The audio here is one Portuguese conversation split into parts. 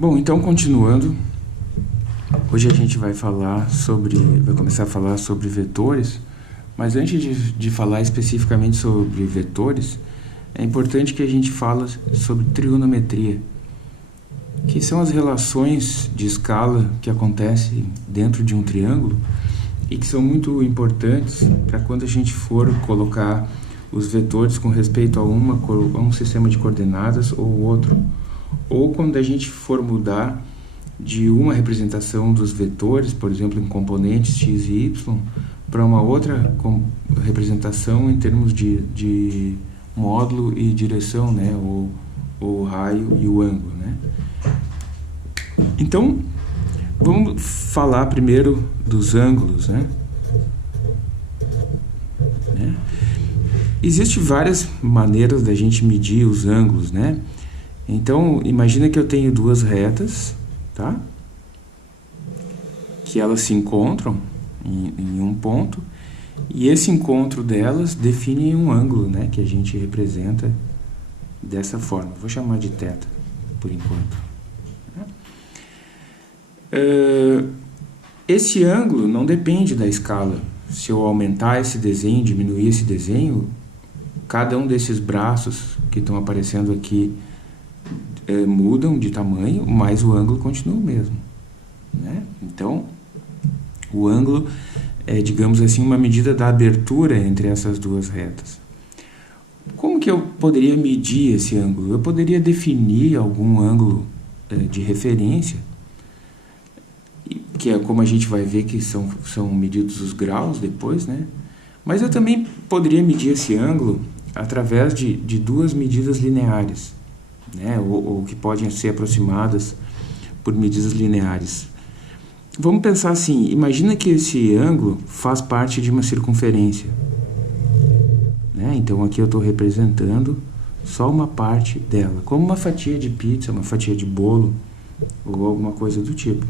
Bom, então continuando, hoje a gente vai começar a falar sobre vetores, mas antes de falar especificamente sobre vetores, é importante que a gente fale sobre trigonometria, que são as relações de escala que acontecem dentro de um triângulo e que são muito importantes para quando a gente for colocar os vetores com respeito a um sistema de coordenadas ou outro, ou quando a gente for mudar de uma representação dos vetores, por exemplo, em componentes x e y, para uma outra representação em termos de módulo e direção, né? o raio e o ângulo, né? Então, vamos falar primeiro dos ângulos, né? Existem várias maneiras da gente medir os ângulos, né? Então, imagina que eu tenho duas retas, tá? Que elas se encontram em um ponto, e esse encontro delas define um ângulo, né? Que a gente representa dessa forma. Vou chamar de θ, por enquanto. Esse ângulo não depende da escala. Se eu aumentar esse desenho, diminuir esse desenho, cada um desses braços que estão aparecendo aqui mudam de tamanho, mas o ângulo continua o mesmo, né? Então, o ângulo é, digamos assim, uma medida da abertura entre essas duas retas. Como que eu poderia medir esse ângulo? Eu poderia definir algum ângulo de referência, que é como a gente vai ver que são medidos os graus depois, né? Mas eu também poderia medir esse ângulo através de duas medidas lineares, né? ou que podem ser aproximadas por medidas lineares. Vamos pensar assim, imagina que esse ângulo faz parte de uma circunferência, né? Então aqui eu estou representando só uma parte dela, como uma fatia de pizza, uma fatia de bolo, ou alguma coisa do tipo.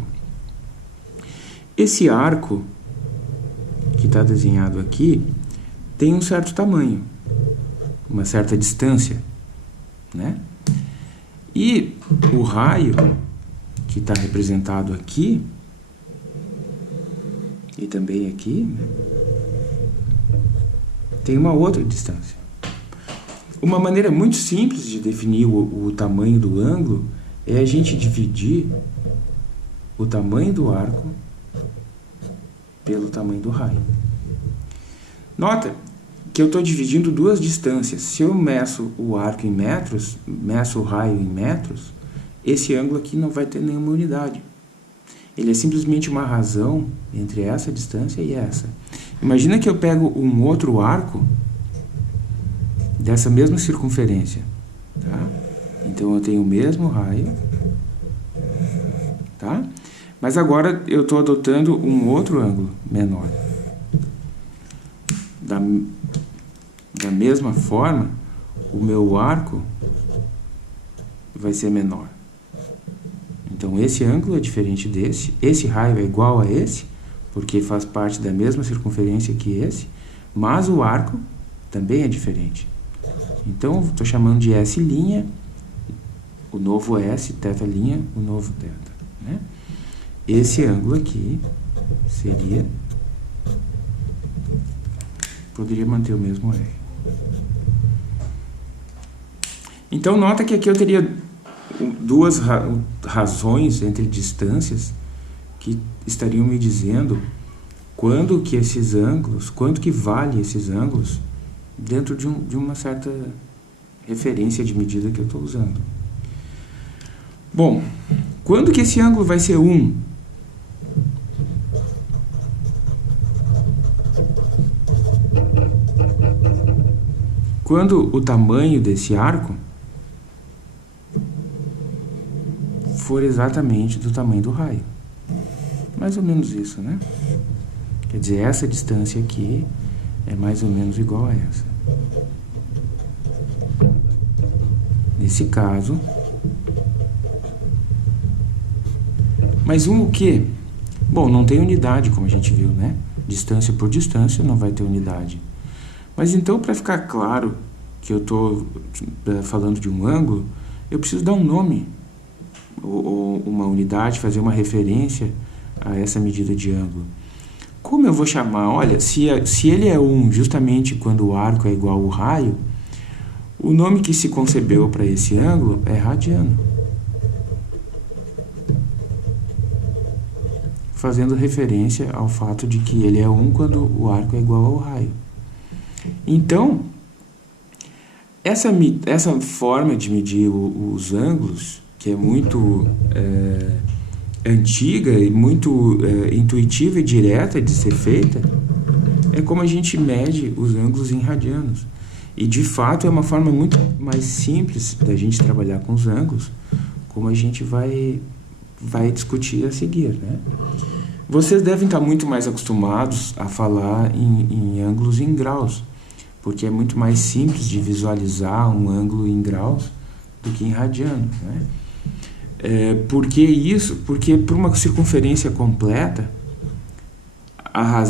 Esse arco que está desenhado aqui tem um certo tamanho, uma certa distância, né? E o raio que está representado aqui e também aqui, né, tem uma outra distância. Uma maneira muito simples de definir o tamanho do ângulo é a gente dividir o tamanho do arco pelo tamanho do raio. Nota que eu estou dividindo duas distâncias. Se eu meço o arco em metros, meço o raio em metros, esse ângulo aqui não vai ter nenhuma unidade. Ele é simplesmente uma razão entre essa distância e essa. Imagina que eu pego um outro arco dessa mesma circunferência, tá? Então eu tenho o mesmo raio, tá? Mas agora eu estou adotando um outro ângulo menor. Da mesma forma, o meu arco vai ser menor. Então esse ângulo é diferente desse, esse raio é igual a esse, porque faz parte da mesma circunferência que esse, mas o arco também é diferente. Então estou chamando de S', o novo S, θ', o novo θ, né? Esse ângulo aqui seria... poderia manter o mesmo R. Então, nota que aqui eu teria duas razões entre distâncias que estariam me dizendo quanto que vale esses ângulos dentro de uma certa referência de medida que eu estou usando. Bom, quando que esse ângulo vai ser 1? Quando o tamanho desse arco for exatamente do tamanho do raio. Mais ou menos isso, né? Quer dizer, essa distância aqui é mais ou menos igual a essa. Nesse caso... Mas o quê? Bom, não tem unidade, como a gente viu, né? Distância por distância não vai ter unidade. Mas então, para ficar claro que eu estou falando de um ângulo, eu preciso dar um nome ou uma unidade, fazer uma referência a essa medida de ângulo. Como eu vou chamar? Olha, se ele é 1 justamente quando o arco é igual ao raio, o nome que se concebeu para esse ângulo é radiano, fazendo referência ao fato de que ele é 1 quando o arco é igual ao raio. Então, essa forma de medir os ângulos, que é muito antiga e muito intuitiva e direta de ser feita, é como a gente mede os ângulos em radianos. E, de fato, é uma forma muito mais simples da gente trabalhar com os ângulos, como a gente vai discutir a seguir, né? Vocês devem estar muito mais acostumados a falar em ângulos em graus, porque é muito mais simples de visualizar um ângulo em graus do que em radianos, né? Por que isso? Porque por uma circunferência completa, a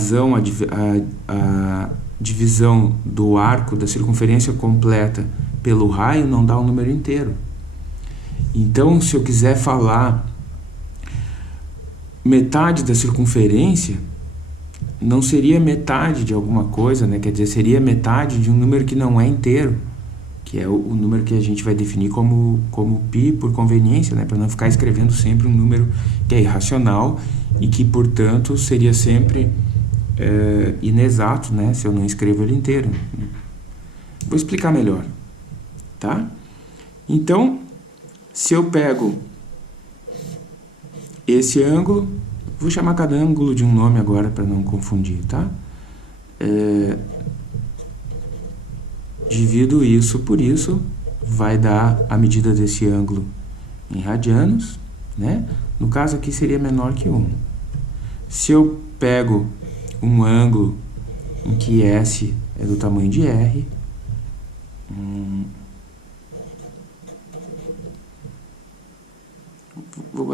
divisão do arco da circunferência completa pelo raio não dá o número inteiro. Então, se eu quiser falar metade da circunferência, não seria metade de alguma coisa, né? Quer dizer, seria metade de um número que não é inteiro, que é o número que a gente vai definir como π por conveniência, né? Para não ficar escrevendo sempre um número que é irracional e que, portanto, seria sempre inexato, né? Se eu não escrevo ele inteiro. Vou explicar melhor, tá? Então, se eu pego esse ângulo, vou chamar cada ângulo de um nome agora para não confundir, tá? Divido isso por isso, vai dar a medida desse ângulo em radianos, né? No caso aqui seria menor que 1. Se eu pego um ângulo em que S é do tamanho de R, vou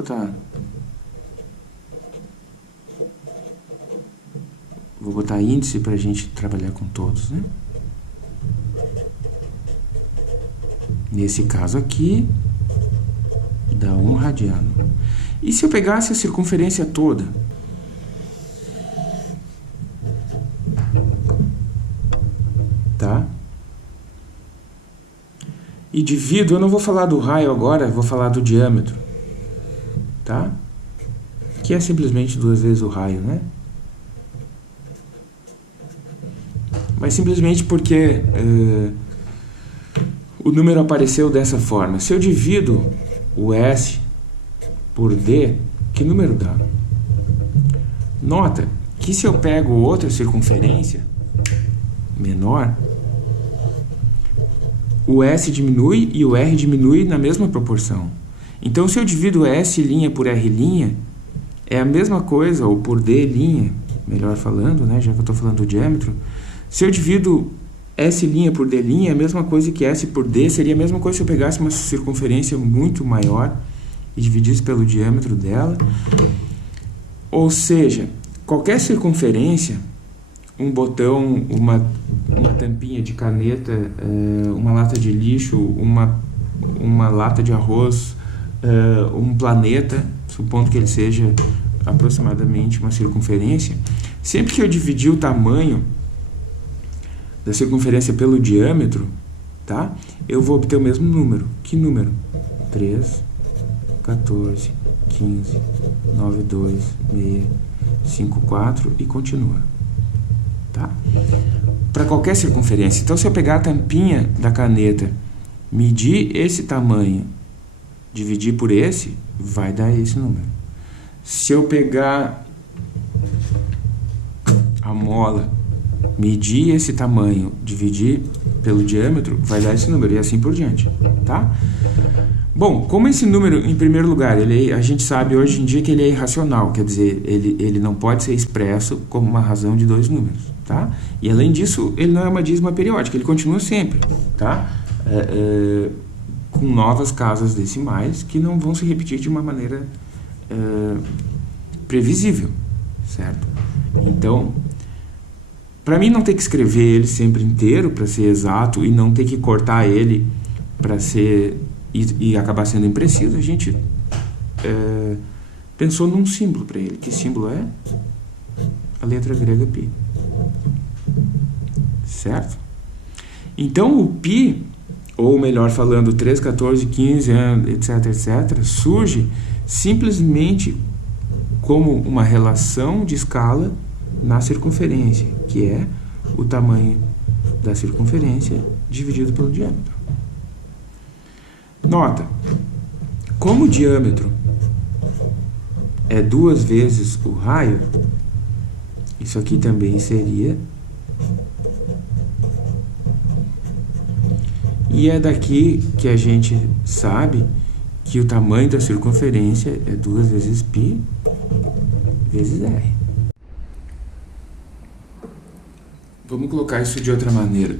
botar índice para a gente trabalhar com todos, né? Nesse caso aqui, dá 1 radiano. E se eu pegasse a circunferência toda? Tá? E divido, eu não vou falar do raio agora, vou falar do diâmetro. Tá? Que é simplesmente 2 vezes o raio, né? Mas simplesmente porque o número apareceu dessa forma. Se eu divido o S por D, que número dá? Nota que se eu pego outra circunferência menor, o S diminui e o R diminui na mesma proporção. Então, se eu divido S' por R', é a mesma coisa, ou por D', melhor falando, né, já que eu estou falando do diâmetro. Se eu divido S' por D', é a mesma coisa que S por D, seria a mesma coisa se eu pegasse uma circunferência muito maior e dividisse pelo diâmetro dela. Ou seja, qualquer circunferência, um botão, uma tampinha de caneta, uma lata de lixo, uma lata de arroz, um planeta, supondo que ele seja aproximadamente uma circunferência, sempre que eu dividir o tamanho da circunferência pelo diâmetro, tá? Eu vou obter o mesmo número. Que número? 3, 14, 15, 9, 2, 6, 5, 4 e continua. Tá? Para qualquer circunferência. Então, se eu pegar a tampinha da caneta, medir esse tamanho, dividir por esse, vai dar esse número. Se eu pegar a mola, medir esse tamanho, dividir pelo diâmetro, vai dar esse número, e assim por diante, tá? Bom, como esse número, em primeiro lugar, a gente sabe hoje em dia que ele é irracional, quer dizer, ele não pode ser expresso como uma razão de 2 números, tá? E além disso, ele não é uma dízima periódica, ele continua sempre, tá? Com novas casas decimais que não vão se repetir de uma maneira previsível, certo? Então, para mim não ter que escrever ele sempre inteiro para ser exato e não ter que cortar ele para ser e acabar sendo impreciso, a gente pensou num símbolo para ele. Que símbolo é? A letra grega π. Certo? Então o π, ou melhor falando, 3, 14, 15, etc, etc, surge simplesmente como uma relação de escala na circunferência, que é o tamanho da circunferência dividido pelo diâmetro. Nota, como o diâmetro é 2 vezes o raio, isso aqui também seria, e é daqui que a gente sabe que o tamanho da circunferência é 2 vezes π vezes r. Vamos colocar isso de outra maneira.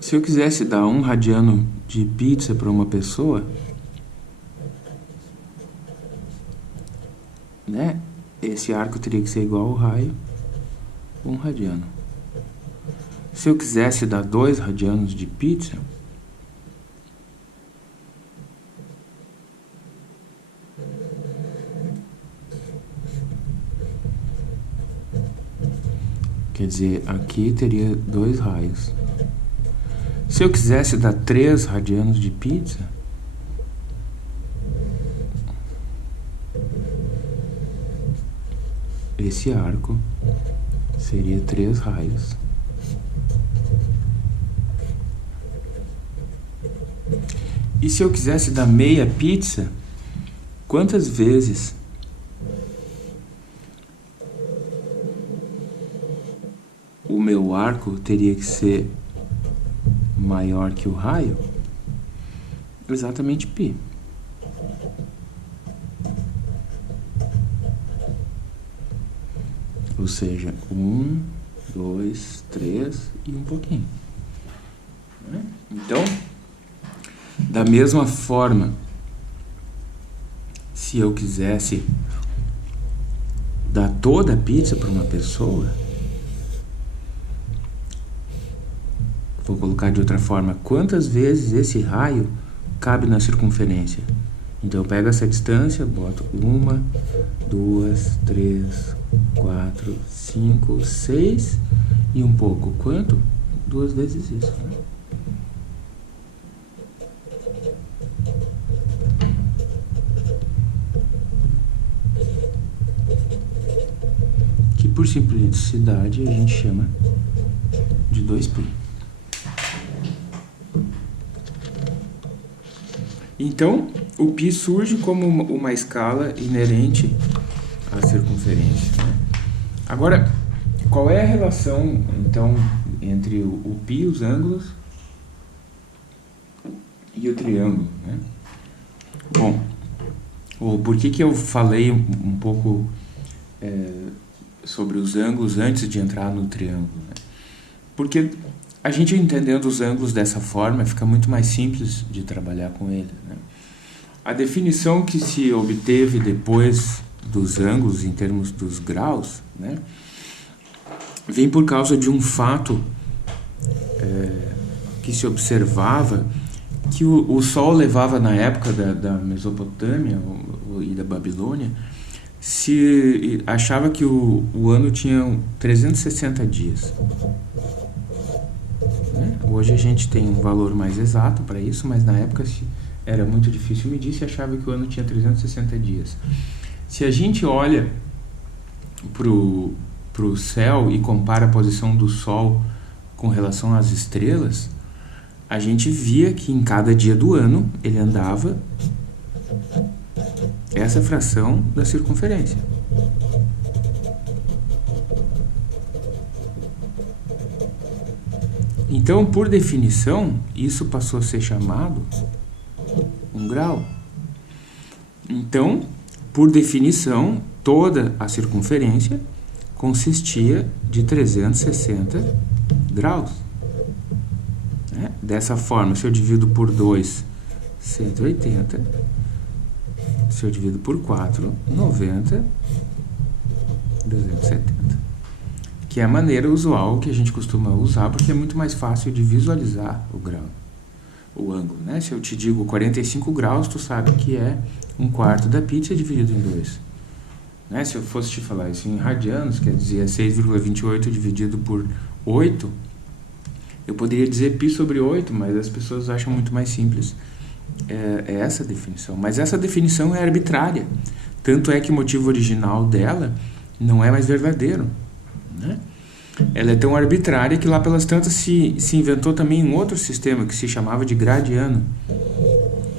Se eu quisesse dar 1 radiano de pizza para uma pessoa, né, esse arco teria que ser igual ao raio 1 radiano. Se eu quisesse dar 2 radianos de pizza, quer dizer, aqui teria 2 raios. Se eu quisesse dar 3 radianos de pizza, esse arco seria 3 raios. E se eu quisesse dar meia pizza, quantas vezes o meu arco teria que ser maior que o raio? Exatamente π. Ou seja, 1, 2, 3 e um pouquinho. Então, da mesma forma, se eu quisesse dar toda a pizza para uma pessoa, vou colocar de outra forma, quantas vezes esse raio cabe na circunferência? Então eu pego essa distância, boto 1, 2, 3, 4, 5, 6 e um pouco. Quanto? 2 vezes isso, né? Que por simplicidade a gente chama de 2π. Então, o π surge como uma escala inerente à circunferência, né? Agora, qual é a relação, então, entre o π, os ângulos, e o triângulo, né? Bom, por que eu falei um pouco sobre os ângulos antes de entrar no triângulo, né? Porque a gente entendendo os ângulos dessa forma fica muito mais simples de trabalhar com eles, né? A definição que se obteve depois dos ângulos em termos dos graus, né, vem por causa de um fato que se observava que o Sol levava na época da Mesopotâmia e da Babilônia, se achava que o ano tinha 360 dias. Né? Hoje a gente tem um valor mais exato para isso, mas na época era muito difícil medir, se achava que o ano tinha 360 dias. Se a gente olha para o céu e compara a posição do Sol com relação às estrelas, a gente via que em cada dia do ano ele andava essa fração da circunferência. Então, por definição, isso passou a ser chamado um grau. Então, por definição, toda a circunferência consistia de 360 graus. Dessa forma, se eu divido por 2, 180. Se eu divido por 4, 90, 270. Que é a maneira usual que a gente costuma usar, porque é muito mais fácil de visualizar o grau. o ângulo, né? Se eu te digo 45 graus, tu sabe que é 1/4 da pizza dividido em 2. Né? Se eu fosse te falar isso em radianos, quer dizer 6,28 dividido por 8, eu poderia dizer π sobre 8, mas as pessoas acham muito mais simples essa definição. Mas essa definição é arbitrária. Tanto é que o motivo original dela não é mais verdadeiro, né? Ela é tão arbitrária que lá pelas tantas se inventou também um outro sistema que se chamava de gradiano,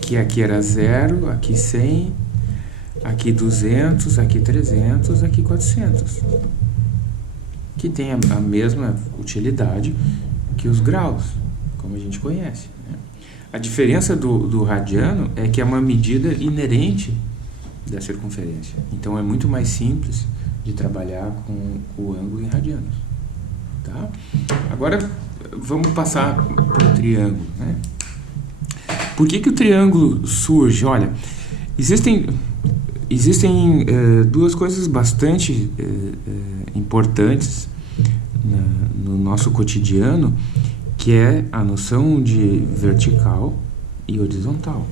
que aqui era 0, aqui 100, aqui 200, aqui 300, aqui 400, que tem a mesma utilidade que os graus, como a gente conhece, né? A diferença do radiano é que é uma medida inerente da circunferência. Então é muito mais simples de trabalhar com o ângulo em radianos. Tá? Agora vamos passar para o triângulo, né? Por que o triângulo surge? Olha, existem duas coisas bastante importantes no nosso cotidiano, que é a noção de vertical e horizontal,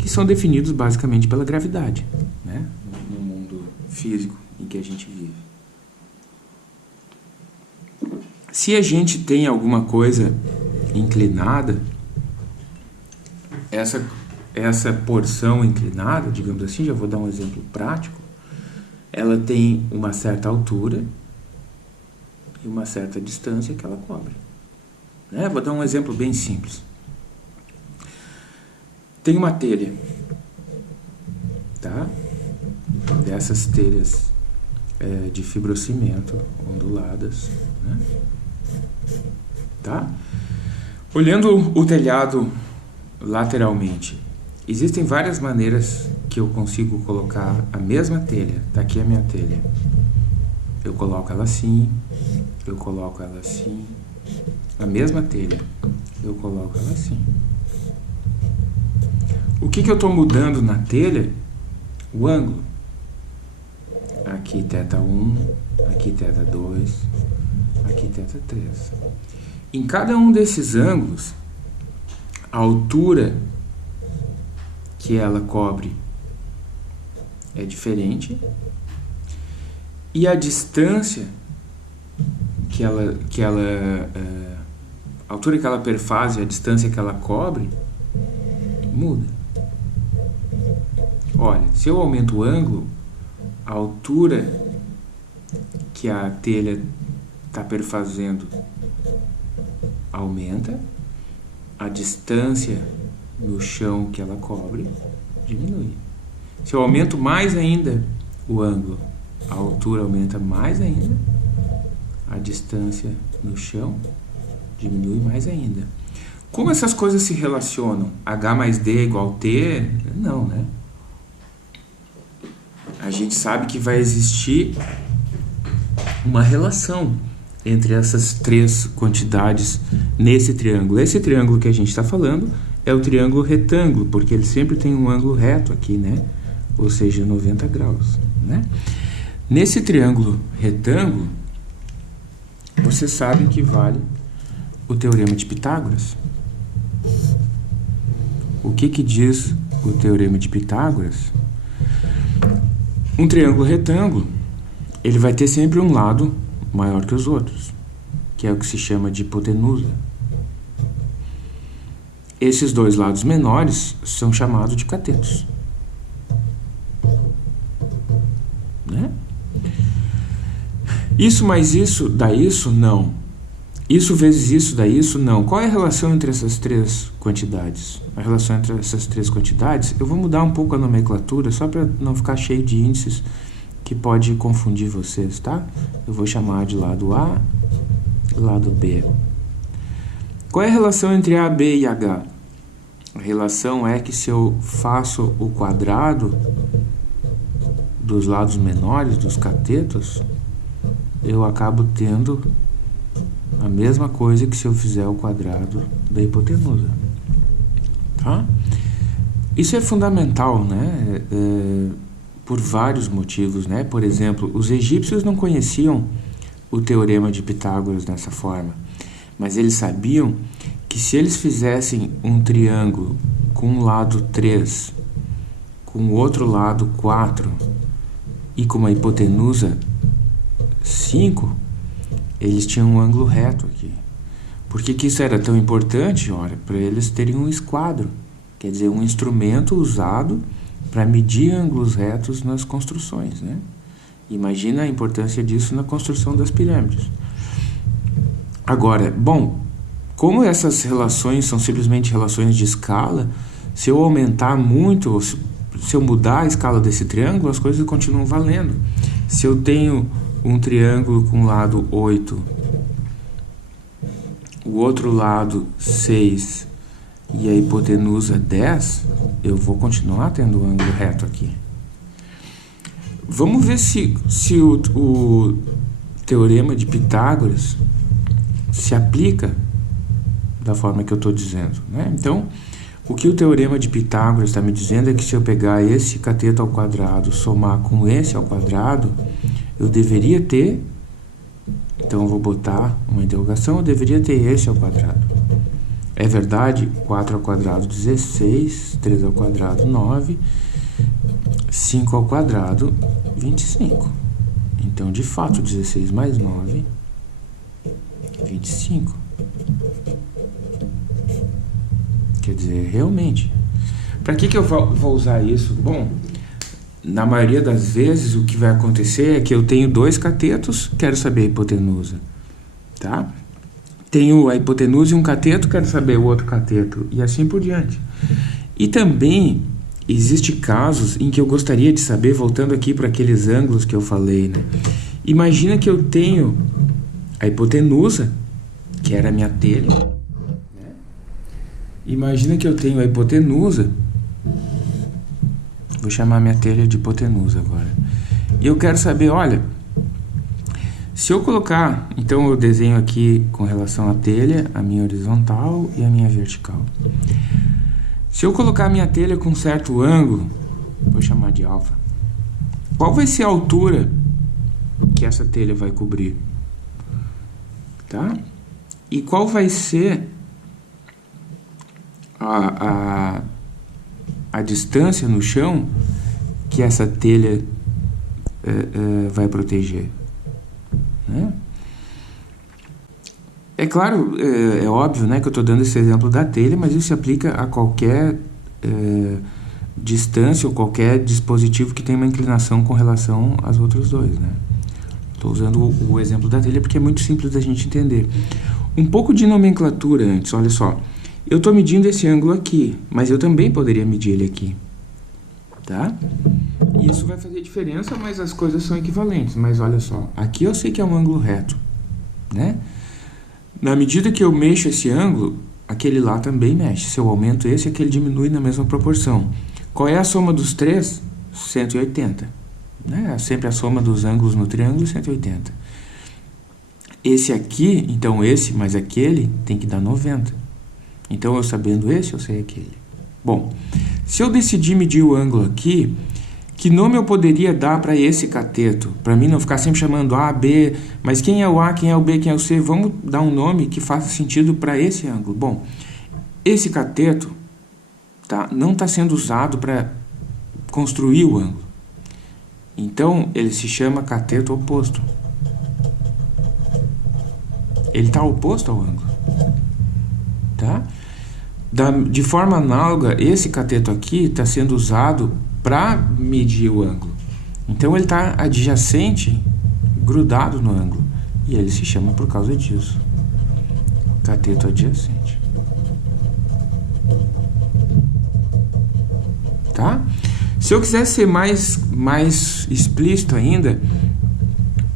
que são definidos basicamente pela gravidade, né? No mundo físico em que a gente vive. Se a gente tem alguma coisa inclinada, essa porção inclinada, digamos assim, já vou dar um exemplo prático, ela tem uma certa altura e uma certa distância que ela cobre, né? Vou dar um exemplo bem simples. Tem uma telha, tá? Dessas telhas de fibrocimento onduladas, né? Tá? Olhando o telhado lateralmente, existem várias maneiras que eu consigo colocar a mesma telha. Tá aqui a minha telha. Eu coloco ela assim, eu coloco ela assim. A mesma telha, eu coloco ela assim. O que eu estou mudando na telha? O ângulo. Aqui θ1, aqui θ2, aqui θ3. Em cada um desses ângulos, a altura que ela cobre é diferente e a distância a altura que ela perfaz e a distância que ela cobre muda. Olha, se eu aumento o ângulo, a altura que a telha está perfazendo aumenta, a distância no chão que ela cobre diminui. Se eu aumento mais ainda o ângulo, a altura aumenta mais ainda, a distância no chão diminui mais ainda. Como essas coisas se relacionam? H mais D é igual a T? Não, né? A gente sabe que vai existir uma relação entre essas três quantidades nesse triângulo. Esse triângulo que a gente está falando é o triângulo retângulo, porque ele sempre tem um ângulo reto aqui, né? Ou seja, 90 graus, né? Nesse triângulo retângulo, você sabe que vale o teorema de Pitágoras. O que diz o teorema de Pitágoras? Um triângulo retângulo, ele vai ter sempre um lado maior que os outros, que é o que se chama de hipotenusa. Esses dois lados menores são chamados de catetos, né? Isso mais isso dá isso? Não. Isso vezes isso dá isso? Não. Qual é a relação entre essas três quantidades? A relação entre essas três quantidades, eu vou mudar um pouco a nomenclatura, só para não ficar cheio de índices que pode confundir vocês, tá? Eu vou chamar de lado A e lado B. Qual é a relação entre A, B e H? A relação é que se eu faço o quadrado dos lados menores, dos catetos, eu acabo tendo a mesma coisa que se eu fizer o quadrado da hipotenusa, tá? Isso é fundamental, né? Por vários motivos, né? Por exemplo, os egípcios não conheciam o teorema de Pitágoras dessa forma, mas eles sabiam que se eles fizessem um triângulo com um lado 3, com o outro lado 4 e com uma hipotenusa 5, eles tinham um ângulo reto aqui. Por que isso era tão importante? Olha, para eles terem um esquadro, quer dizer, um instrumento usado para medir ângulos retos nas construções, né? Imagina a importância disso na construção das pirâmides. Agora, bom, como essas relações são simplesmente relações de escala, se eu aumentar muito, se eu mudar a escala desse triângulo, as coisas continuam valendo. Se eu tenho um triângulo com lado 8, o outro lado 6 e a hipotenusa 10, eu vou continuar tendo um ângulo reto aqui. Vamos ver se o teorema de Pitágoras se aplica da forma que eu estou dizendo, né? Então, o que o teorema de Pitágoras está me dizendo é que se eu pegar esse cateto ao quadrado, somar com esse ao quadrado, eu deveria ter, então eu vou botar uma interrogação, eu deveria ter esse ao quadrado. É verdade, 4 ao quadrado 16, 3 ao quadrado 9, 5 ao quadrado 25. Então, de fato, 16 mais 9, 25. Quer dizer, realmente. Para que eu vou usar isso? Bom, na maioria das vezes o que vai acontecer é que eu tenho dois catetos, quero saber a hipotenusa, tá? Tenho a hipotenusa e um cateto, quero saber o outro cateto, e assim por diante. E também existem casos em que eu gostaria de saber, voltando aqui para aqueles ângulos que eu falei, né? Imagina que eu tenho a hipotenusa, que era a minha telha, né? Imagina que eu tenho a hipotenusa, vou chamar minha telha de hipotenusa agora, e eu quero saber, olha, se eu colocar, então eu desenho aqui com relação à telha, a minha horizontal e a minha vertical. Se eu colocar a minha telha com certo ângulo, vou chamar de alfa, qual vai ser a altura que essa telha vai cobrir? Tá? E qual vai ser a distância no chão que essa telha vai proteger? Né? É claro, é óbvio, né, que eu estou dando esse exemplo da telha, mas isso se aplica a qualquer distância ou qualquer dispositivo que tenha uma inclinação com relação aos outros dois, né? Estou usando o exemplo da telha porque é muito simples da gente entender. Um pouco de nomenclatura antes, olha só. Eu estou medindo esse ângulo aqui, mas eu também poderia medir ele aqui, tá? Isso vai fazer diferença, mas as coisas são equivalentes. Mas olha só, aqui eu sei que é um ângulo reto, né? Na medida que eu mexo esse ângulo, aquele lá também mexe. Se eu aumento esse, aquele diminui na mesma proporção. Qual é a soma dos três? 180. Né? Sempre a soma dos ângulos no triângulo, 180. Esse aqui, então esse mais aquele, tem que dar 90. Então, eu sabendo esse, eu sei aquele. Bom, se eu decidir medir o ângulo aqui, que nome eu poderia dar para esse cateto? Para mim não ficar sempre chamando A, B, mas quem é o A, quem é o B, quem é o C? Vamos dar um nome que faça sentido para esse ângulo. Bom, esse cateto não está sendo usado para construir o ângulo. Então, ele se chama cateto oposto. Ele está oposto ao ângulo. Tá? De forma análoga, esse cateto aqui está sendo usado para medir o ângulo. Então, ele está adjacente, grudado no ângulo. E ele se chama por causa disso. Cateto adjacente. Tá? Se eu quiser ser mais explícito ainda,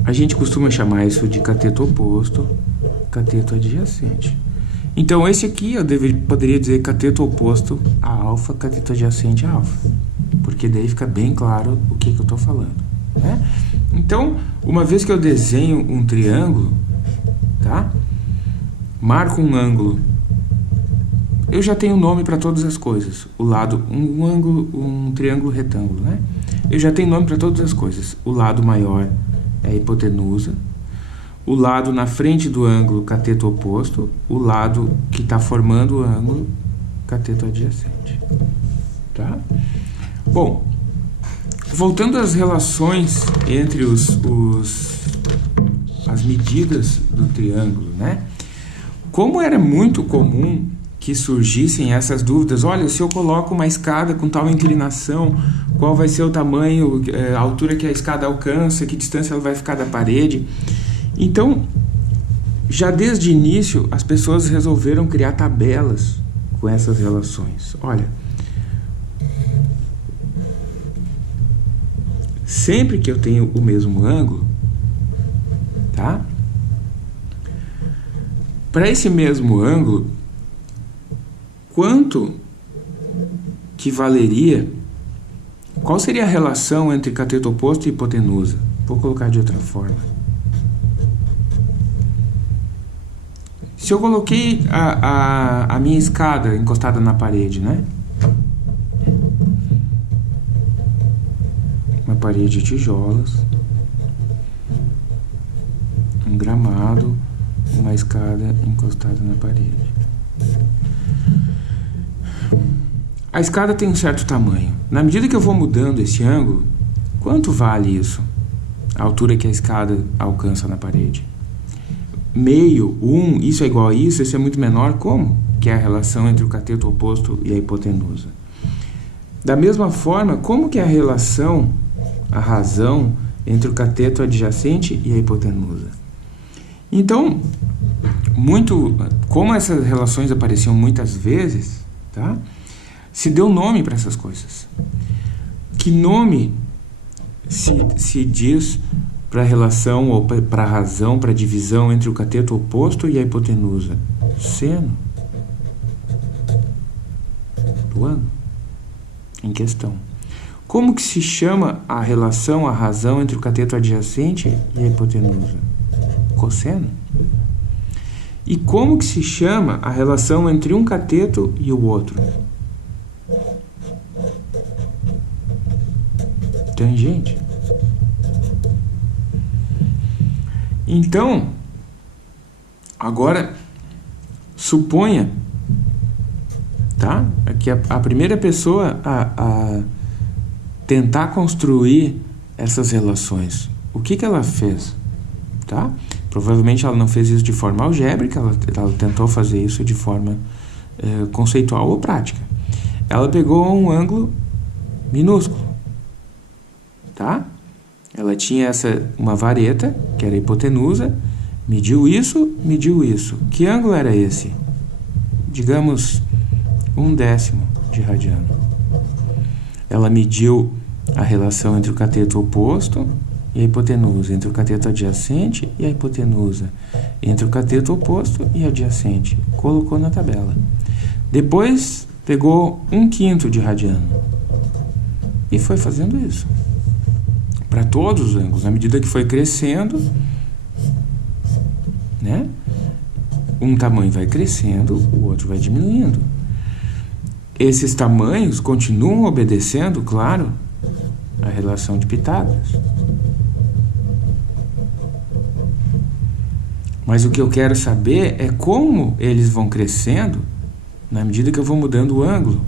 a gente costuma chamar isso de cateto oposto, cateto adjacente. Então, esse aqui eu poderia dizer cateto oposto a alfa, cateto adjacente a alfa. Porque daí fica bem claro o que eu estou falando. Né? Então, uma vez que eu desenho um triângulo, tá? Marco um ângulo, eu já tenho nome para todas as coisas. O lado, um triângulo retângulo, né? Eu já tenho nome para todas as coisas. O lado maior é a hipotenusa, o lado na frente do ângulo cateto oposto, o lado que está formando o ângulo cateto adjacente. Tá? Bom, voltando às relações entre as medidas do triângulo, né? Como era muito comum que surgissem essas dúvidas, olha, se eu coloco uma escada com tal inclinação, qual vai ser o tamanho, a altura que a escada alcança, que distância ela vai ficar da parede. Então, já desde o início, as pessoas resolveram criar tabelas com essas relações. Olha, sempre que eu tenho o mesmo ângulo, tá? Para esse mesmo ângulo, quanto que valeria, qual seria a relação entre cateto oposto e hipotenusa? Vou colocar de outra forma. Se eu coloquei a minha escada encostada na parede, né? Uma parede de tijolos, um gramado, uma escada encostada na parede. A escada tem um certo tamanho. Na medida que eu vou mudando esse ângulo, quanto vale isso? A altura que a escada alcança na parede. Meio, isso é igual a isso, esse é muito menor, como? Que é a relação entre o cateto oposto e a hipotenusa. Da mesma forma, como que é a relação, a razão, entre o cateto adjacente e a hipotenusa? Então, como essas relações apareciam muitas vezes, tá? Se deu nome para essas coisas. Que nome se diz para a relação ou para a razão, para a divisão entre o cateto oposto e a hipotenusa? Seno do ângulo em questão. Como que se chama a relação, a razão entre o cateto adjacente e a hipotenusa? Cosseno. E como que se chama a relação entre um cateto e o outro? Tangente. Então, agora, suponha, tá? Que a primeira pessoa a tentar construir essas relações, o que ela fez, tá? Provavelmente ela não fez isso de forma algébrica, ela tentou fazer isso de forma conceitual ou prática. Ela pegou um ângulo minúsculo, tá? Ela tinha uma vareta, que era a hipotenusa, mediu isso. Que ângulo era esse? Digamos, 1/10 de radiano. Ela mediu a relação entre o cateto oposto e a hipotenusa, entre o cateto adjacente e a hipotenusa, entre o cateto oposto e adjacente. Colocou na tabela. Depois, pegou 1/5 de radiano e foi fazendo isso para todos os ângulos. À medida que foi crescendo, né? Um tamanho vai crescendo, o outro vai diminuindo. Esses tamanhos continuam obedecendo, claro, a relação de Pitágoras. Mas o que eu quero saber é como eles vão crescendo na medida que eu vou mudando o ângulo,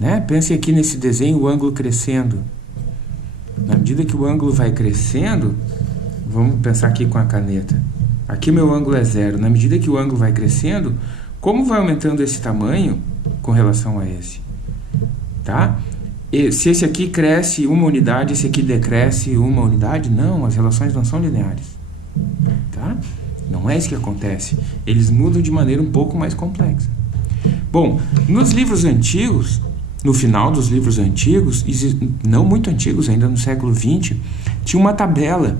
né? Pense aqui nesse desenho, o ângulo crescendo. Na medida que o ângulo vai crescendo, vamos pensar aqui com a caneta. Aqui meu ângulo é 0. Na medida que o ângulo vai crescendo, como vai aumentando esse tamanho com relação a esse? Tá? E se esse aqui cresce 1 unidade, esse aqui decresce 1 unidade, não, as relações não são lineares. Tá? Não é isso que acontece. Eles mudam de maneira um pouco mais complexa. Bom, nos livros antigos, no final dos livros antigos, não muito antigos, ainda no século XX, tinha uma tabela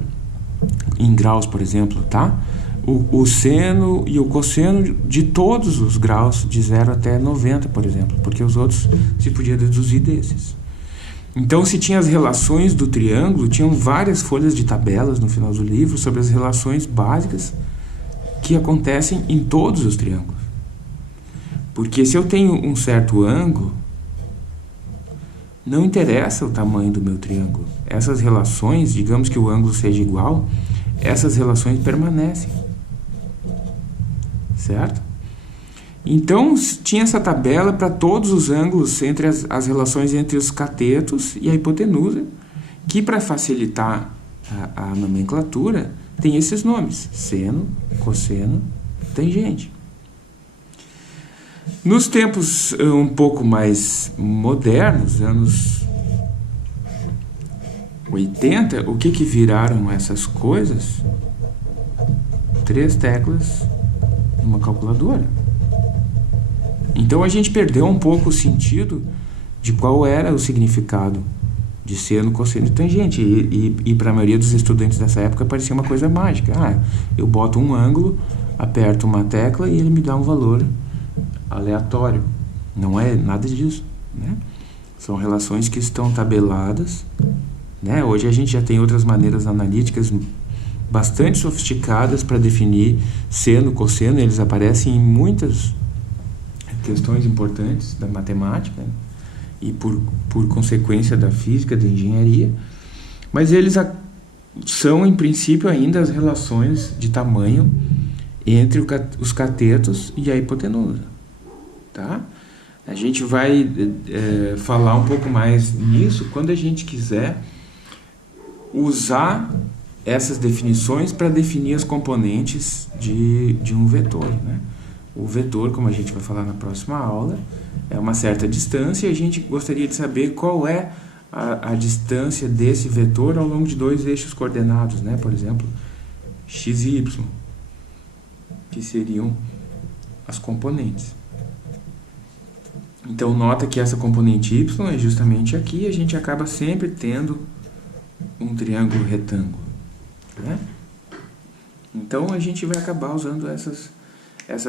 em graus, por exemplo, tá? O seno e o cosseno de todos os graus, de 0 até 90, por exemplo, porque os outros se podia deduzir desses. Então, se tinha as relações do triângulo, tinham várias folhas de tabelas no final do livro sobre as relações básicas que acontecem em todos os triângulos. Porque se eu tenho um certo ângulo, não interessa o tamanho do meu triângulo. Essas relações, digamos que o ângulo seja igual, essas relações permanecem, certo? Então, tinha essa tabela para todos os ângulos entre as relações entre os catetos e a hipotenusa, que para facilitar a nomenclatura, tem esses nomes: seno, cosseno, tangente. Nos tempos um pouco mais modernos, anos 80, o que viraram essas coisas? 3 teclas numa calculadora. Então a gente perdeu um pouco o sentido de qual era o significado de seno, cosseno e tangente. E para a maioria dos estudantes dessa época parecia uma coisa mágica. Eu boto um ângulo, aperto uma tecla e ele me dá um valor aleatório. Não é nada disso, né? São relações que estão tabeladas, né? Hoje a gente já tem outras maneiras analíticas bastante sofisticadas para definir seno, cosseno. Eles aparecem em muitas questões importantes da matemática, né? E por consequência da física, da engenharia, mas eles são em princípio ainda as relações de tamanho entre os catetos e a hipotenusa, tá? A gente vai falar um pouco mais nisso quando a gente quiser usar essas definições para definir as componentes de um vetor, né? O vetor, como a gente vai falar na próxima aula, é uma certa distância e a gente gostaria de saber qual é a distância desse vetor ao longo de 2 eixos coordenados, né? Por exemplo, x e y, que seriam as componentes. Então, nota que essa componente y é justamente aqui, e a gente acaba sempre tendo um triângulo retângulo, né? Então, a gente vai acabar usando essas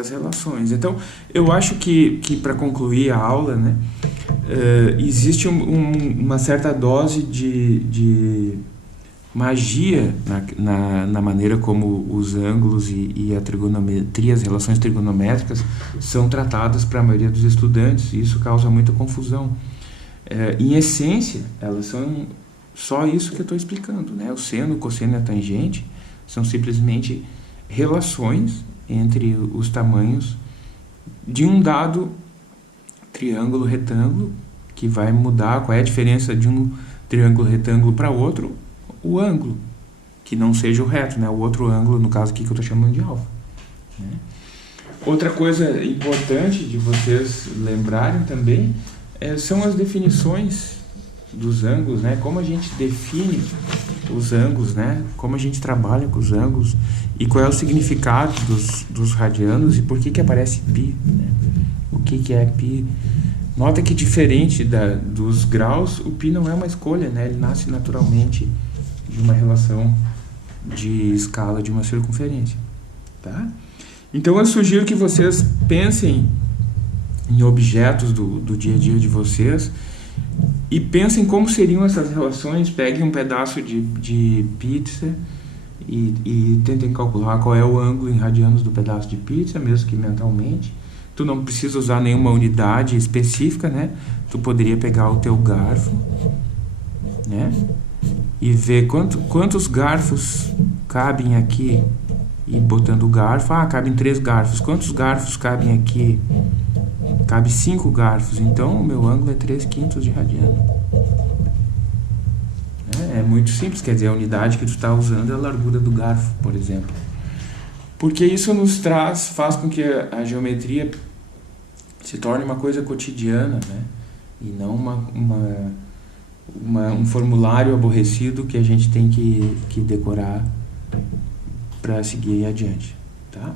relações. Então, eu acho que para concluir a aula, né, existe uma certa dose de magia na maneira como os ângulos e a trigonometria, as relações trigonométricas são tratadas para a maioria dos estudantes, e isso causa muita confusão. Em essência, elas são só isso que eu estou explicando, né? O seno, o cosseno e a tangente são simplesmente relações entre os tamanhos de um dado triângulo retângulo, que vai mudar. Qual é a diferença de um triângulo retângulo para outro? O ângulo, que não seja o reto, né? O outro ângulo, no caso aqui que eu estou chamando de alfa, né? Outra coisa importante de vocês lembrarem também são as definições dos ângulos, né? Como a gente define os ângulos, né? Como a gente trabalha com os ângulos e qual é o significado dos radianos e por que aparece π, né? O que é π? Nota que diferente dos graus, o π não é uma escolha, né? Ele nasce naturalmente de uma relação de escala de uma circunferência, tá? Então eu sugiro que vocês pensem em objetos do dia a dia de vocês e pensem como seriam essas relações. Peguem um pedaço de pizza e tentem calcular qual é o ângulo em radianos do pedaço de pizza, mesmo que mentalmente. Tu não precisa usar nenhuma unidade específica, né? Tu poderia pegar o teu garfo, né? E ver quantos garfos cabem aqui, e botando o garfo, cabem 3 garfos. Quantos garfos cabem aqui? Cabe 5 garfos, então o meu ângulo é 3/5 de radiano. É muito simples, quer dizer, a unidade que tu está usando é a largura do garfo, por exemplo. Porque isso faz com que a geometria se torne uma coisa cotidiana, né? E não um formulário aborrecido que a gente tem que decorar para seguir adiante, tá?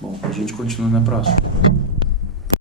Bom, a gente continua na próxima.